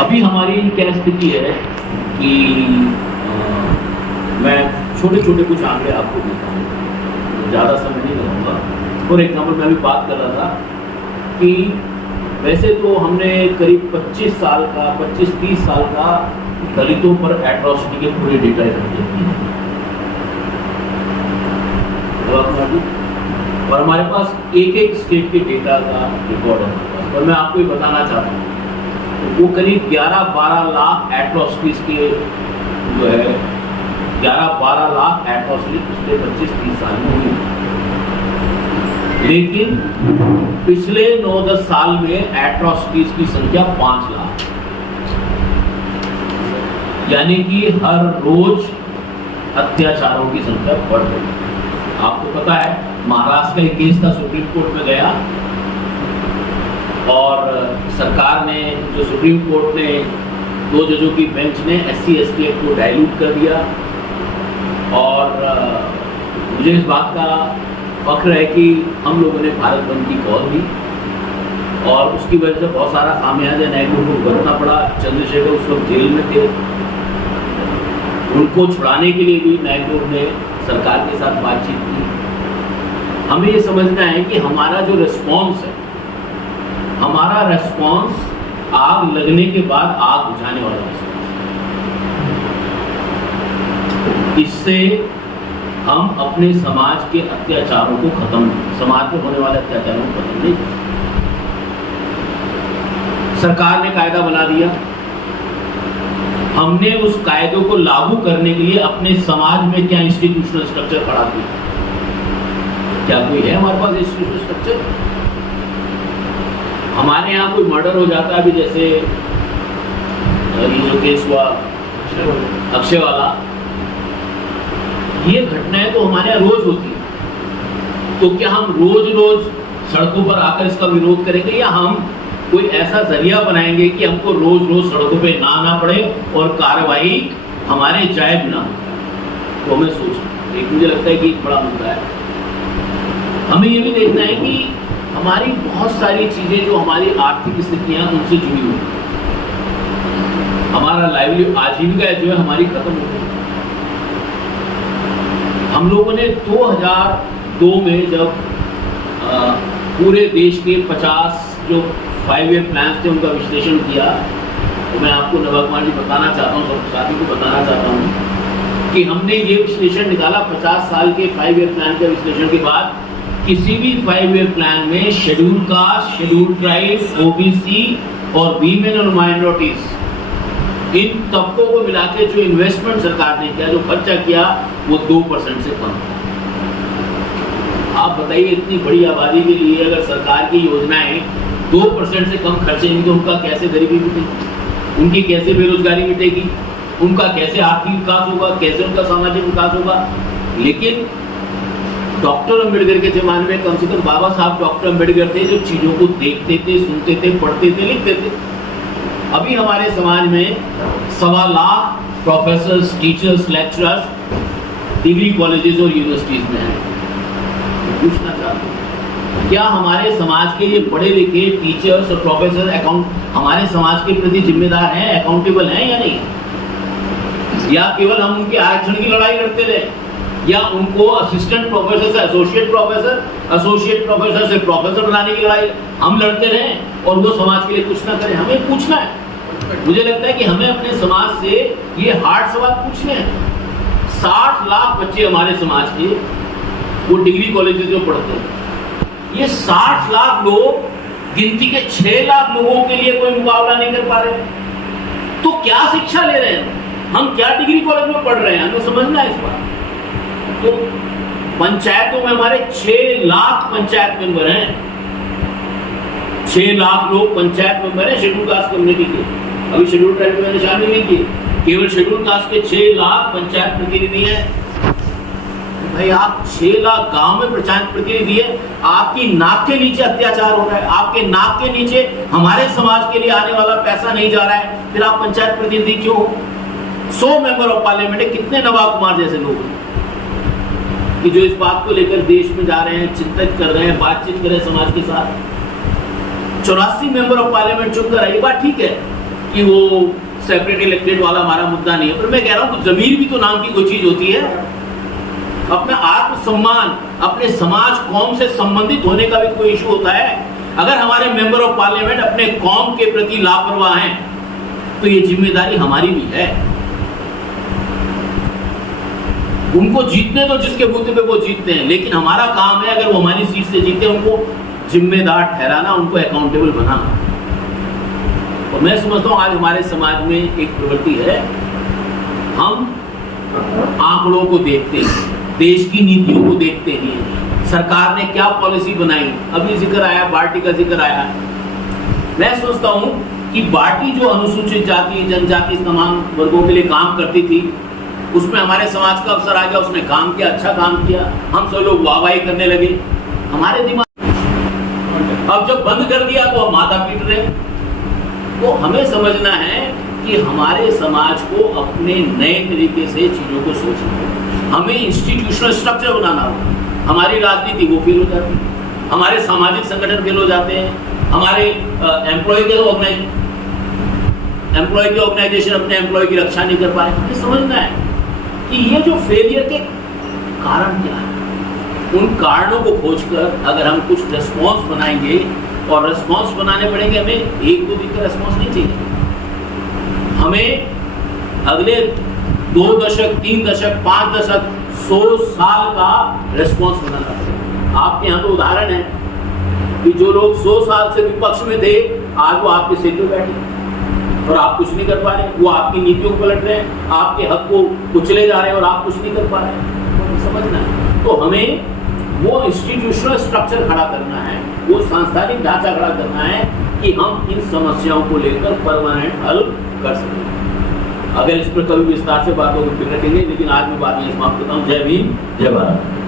अभी हमारी क्या स्थिति है कि मैं छोटे छोटे कुछ आंकड़े आपको देता हूँ, ज़्यादा समय नहीं लगाऊंगा। फॉर एग्जाम्पल मैं अभी बात कर रहा था कि वैसे तो हमने करीब 25-30 साल का दलितों पर एट्रॉसिटी के पूरे डेटा इकट्ठे किए हैं और हमारे पास एक स्टेट के डेटा का रिकॉर्ड है हमारे पास। और मैं आपको ये बताना चाहता हूँ वो करीब 11-12 लाख एट्रॉसिटीज के जो है 11-12 लाख एट्रॉसिटी पिछले 25-30 साल में हुई। लेकिन पिछले 9-10 साल में एट्रॉसिटीज की संख्या 5 लाख, यानी कि हर रोज अत्याचारों की संख्या बढ़ रही है। आपको पता है महाराष्ट्र का एक केस था, सुप्रीम कोर्ट में गया और सरकार ने, जो सुप्रीम कोर्ट ने 2 जजों की बेंच ने SC/ST एक्ट को डाइल्यूट कर दिया। और मुझे इस बात का फख्र है कि हम लोगों ने भारत बंद की कॉल दी और उसकी वजह से बहुत सारा खामियाजा नायडू को भुगतना पड़ा। चंद्रशेखर उस वक्त जेल में थे, उनको छुड़ाने के लिए भी नायडू ने सरकार के साथ बातचीत की। हमें ये समझना है कि हमारा जो रिस्पॉन्स है, हमारा रेस्पॉन्स आग लगने के बाद आग बुझाने वाला रेस्पॉन्स। इससे हम अपने समाज के अत्याचारों को खत्म, समाज में होने वाले अत्याचारों को खत्म नहीं। सरकार ने कायदा बना दिया, हमने उस कायदे को लागू करने के लिए अपने समाज में क्या इंस्टीट्यूशनल स्ट्रक्चर खड़ा किया? क्या कोई है हमारे पास इंस्टीट्यूशनल स्ट्रक्चर? हमारे यहाँ कोई मर्डर हो जाता है, अभी जैसे ये जो केस हुआ अक्षय वाला, ये घटनाएं तो हमारे यहाँ रोज होती है। तो क्या हम रोज सड़कों पर आकर इसका विरोध करेंगे या हम कोई ऐसा जरिया बनाएंगे कि हमको रोज सड़कों पे ना आना पड़े और कार्रवाई हमारे जायज ना हो? तो हमें सोचना, एक मुझे लगता है कि एक बड़ा मुद्दा है। हमें ये भी देखना है कि हमारी बहुत सारी चीजें जो हमारी आर्थिक स्थितियां उनसे जुड़ी हुई, हमारा लाइवलीहुड, आजीविका जो है हमारी खत्म हो गई। हम लोगों ने 2002 में जब पूरे देश के 50 जो 5 ईयर प्लान थे उनका विश्लेषण किया, तो मैं आपको नवा कुमार जी बताना चाहता हूँ, सब साथी को बताना चाहता हूँ कि हमने ये विश्लेषण निकाला 50 साल के 5 ईयर प्लान के विश्लेषण के बाद। किसी भी 5 ईयर प्लान में schedule caste, schedule tribe, OBC और वीमेन और माइनॉरिटीज, इन तबकों को मिला के जो इन्वेस्टमेंट सरकार ने किया, जो खर्चा किया, वो 2% से कम। आप बताइए, इतनी बड़ी आबादी के लिए अगर सरकार की योजनाएं 2% से कम खर्चेंगी तो उनका कैसे गरीबी मिटेगी, उनकी कैसे बेरोजगारी मिटेगी, उनका कैसे आर्थिक विकास होगा, कैसे उनका सामाजिक विकास होगा? लेकिन डॉक्टर अंबेडकर के जमाने में कम से कम बाबा साहब डॉक्टर अंबेडकर थे जो चीजों को देखते थे, सुनते थे, पढ़ते थे, लिखते थे। अभी हमारे समाज में 1.25 lakh professors, teachers, lecturers degree colleges और यूनिवर्सिटीज में हैं। पूछना चाहता हूँ, क्या हमारे समाज के लिए पढ़े लिखे टीचर्स और प्रोफेसर हमारे समाज के प्रति जिम्मेदार हैं, अकाउंटेबल हैं या नहीं? या केवल हम उनके आरक्षण की लड़ाई लड़ते रहे, या उनको असिस्टेंट प्रोफेसर से एसोसिएट प्रोफेसर से प्रोफेसर बनाने की लड़ाई हम लड़ते रहे और वो समाज के लिए कुछ ना करें? हमें पूछना है। मुझे लगता है कि हमें अपने समाज से ये हार्ड सवाल पूछने हैं। 60 लाख बच्चे हमारे समाज के वो डिग्री कॉलेजेस में पढ़ते हैं। ये 60 लाख लोग गिनती के 6 लाख लोगों के लिए कोई मुकाबला नहीं कर पा रहे, तो क्या शिक्षा ले रहे हैं हम? क्या डिग्री कॉलेज में पढ़ रहे हैं? हमें समझना है इस बात। तो पंचायतों में हमारे 6 लाख पंचायत मेंबर हैं, 6 लाख लोग पंचायत मेंबर हैं शेड्यूल कास्ट कम्युनिटी के। अभी शेड्यूल ट्राइब में मैंने शामिल नहीं किए, केवल शेड्यूल कास्ट के 6 लाख पंचायत प्रतिनिधि हैं। भाई आप 6 लाख गांव में पंचायत प्रतिनिधि है, आपकी नाक के नीचे अत्याचार हो रहा है, आपके नाक के नीचे हमारे समाज के लिए आने वाला पैसा नहीं जा रहा है, फिर आप पंचायत प्रतिनिधि क्यों हो? 100 मेंबर ऑफ पार्लियामेंट है, कितने नवाब कुमार जैसे लोग हैं कि जो इस बात को लेकर देश में जा रहे हैं, चिंतित कर रहे हैं, बातचीत कर रहे हैं समाज के साथ। 84 मेंबर ऑफ पार्लियामेंट चुनकर आई, बात ठीक है, कि वो सेपरेट इलेक्टेड वाला हमारा मुद्दा नहीं है, पर मैं कह रहा हूँ जमीर भी तो नाम की कोई चीज होती है। अपना आत्मसम्मान, अपने समाज कौम से संबंधित होने का भी कोई इशू होता है। अगर हमारे मेंबर ऑफ पार्लियामेंट अपने कौम के प्रति लापरवाह हैं तो ये जिम्मेदारी हमारी भी है। उनको जीतने तो जिसके बूते पे वो जीतते हैं, लेकिन हमारा काम है अगर वो हमारी सीट से जीते उनको जिम्मेदार ठहराना, उनको अकाउंटेबल बनाना। और मैं समझता हूं आज हमारे समाज में एक प्रवृत्ति है, हम आंकड़ों को देखते हैं, देश की नीतियों को देखते हैं, सरकार ने क्या पॉलिसी बनाई। अभी जिक्र आया, बार्टी का जिक्र आया। मैं सोचता हूं कि बार्टी जो अनुसूचित जाति जनजाति तमाम वर्गों के लिए काम करती थी, उसमें हमारे समाज का अवसर आ गया, उसने काम किया, अच्छा काम किया, हम सब लोग वाहवाही करने लगे। हमारे दिमाग अब जब बंद कर दिया तो हम माथा पीट रहे। तो हमें समझना है कि हमारे समाज को अपने नए तरीके से चीजों को सोचना है। हमें इंस्टीट्यूशनल स्ट्रक्चर बनाना होगा। हमारी राजनीति वो फेल हो जाती है, हमारे सामाजिक संगठन फेल हो जाते हैं, हमारे एम्प्लॉय के ऑर्गेनाइजेशन अपने एम्प्लॉय की रक्षा नहीं कर पाए। हमें समझना है कि ये जो फेलियर के कारण क्या है, उन कारणों को खोजकर अगर हम कुछ रेस्पॉन्स बनाएंगे, और रेस्पॉन्स बनाने पड़ेंगे, हमें एक दो दिन का रेस्पॉन्स नहीं चाहिए, हमें अगले 2 दशक 3 दशक 5 दशक 100 साल का रेस्पॉन्स बनाना पड़ेगा। आपके यहाँ तो उदाहरण है कि जो लोग 100 साल से विपक्ष में थे, आज वो आपके सीट पे बैठे और आप कुछ नहीं कर पा रहे, वो आपकी नीतियों को पलट रहे हैं, आपके हक को कुचले जा रहे हैं और आप कुछ नहीं कर पा रहे हैं। तो समझना है, तो हमें वो इंस्टीट्यूशनल स्ट्रक्चर खड़ा करना है, वो सांस्थानिक ढांचा खड़ा करना है कि हम इन समस्याओं को लेकर परमानेंट हल कर सकें। अगर इस पर कभी विस्तार से बात होगी फिर रखेंगे, लेकिन आज मैं बात यही समाप्त करता हूँ। जय भीम, जय भारत।